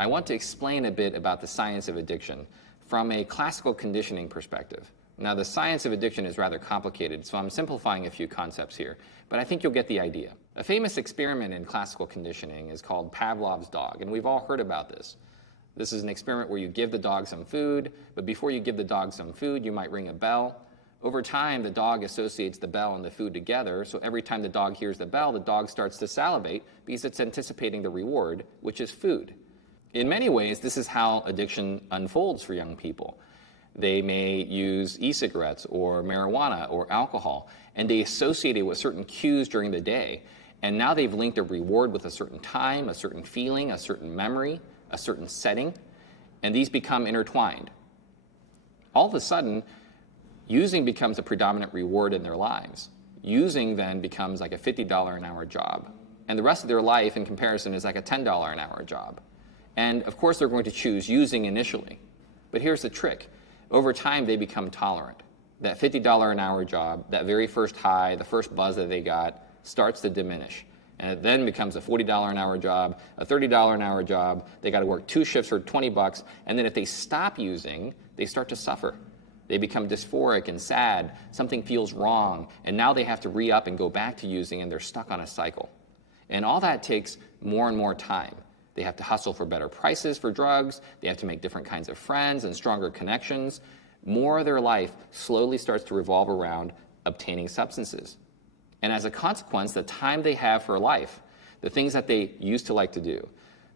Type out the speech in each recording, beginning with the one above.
I want to explain a bit about the science of addiction from a classical conditioning perspective. Now, the science of addiction is rather complicated, so I'm simplifying a few concepts here, but I think you'll get the idea. A famous experiment in classical conditioning is called Pavlovs Dog, and we've all heard about this. This is an experiment where you give the dog some food, but before you give the dog some food, you might ring a bell. Over time, the dog associates the bell and the food together, so every time the dog hears the bell, the dog starts to salivate because it's anticipating the reward, which is food. In many ways, this is how addiction unfolds for young people. They may use e-cigarettes or marijuana or alcohol, and they associate it with certain cues during the day. And now they've linked a reward with a certain time, a certain feeling, a certain memory, a certain setting, and these become intertwined. All of a sudden, using becomes a predominant reward in their lives. Using then becomes like a $50 an hour job. And the rest of their life in comparison is like a $10 an hour job. And of course they're going to choose using initially. But here's the trick. Over time they become tolerant. That $50 an hour job, that very first high, the first buzz that they got, starts to diminish. And it then becomes a $40 an hour job, a $30 an hour job. They got to work 2 shifts for 20 bucks. And then if they stop using, they start to suffer. They become dysphoric and sad. Something feels wrong. And now they have to re-up and go back to using, and they're stuck on a cycle. And all that takes more and more time. They have to hustle for better prices for drugs. They have to make different kinds of friends and stronger connections. More of their life slowly starts to revolve around obtaining substances. And as a consequence, the time they have for life, the things that they used to like to do,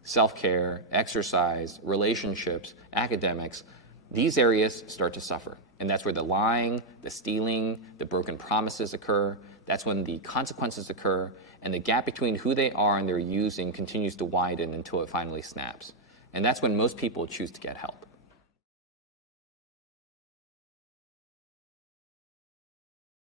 self-care, exercise, relationships, academics, these areas start to suffer. And that's where the lying, the stealing, the broken promises occur. That's when the consequences occur, and the gap between who they are and their using continues to widen until it finally snaps. And that's when most people choose to get help.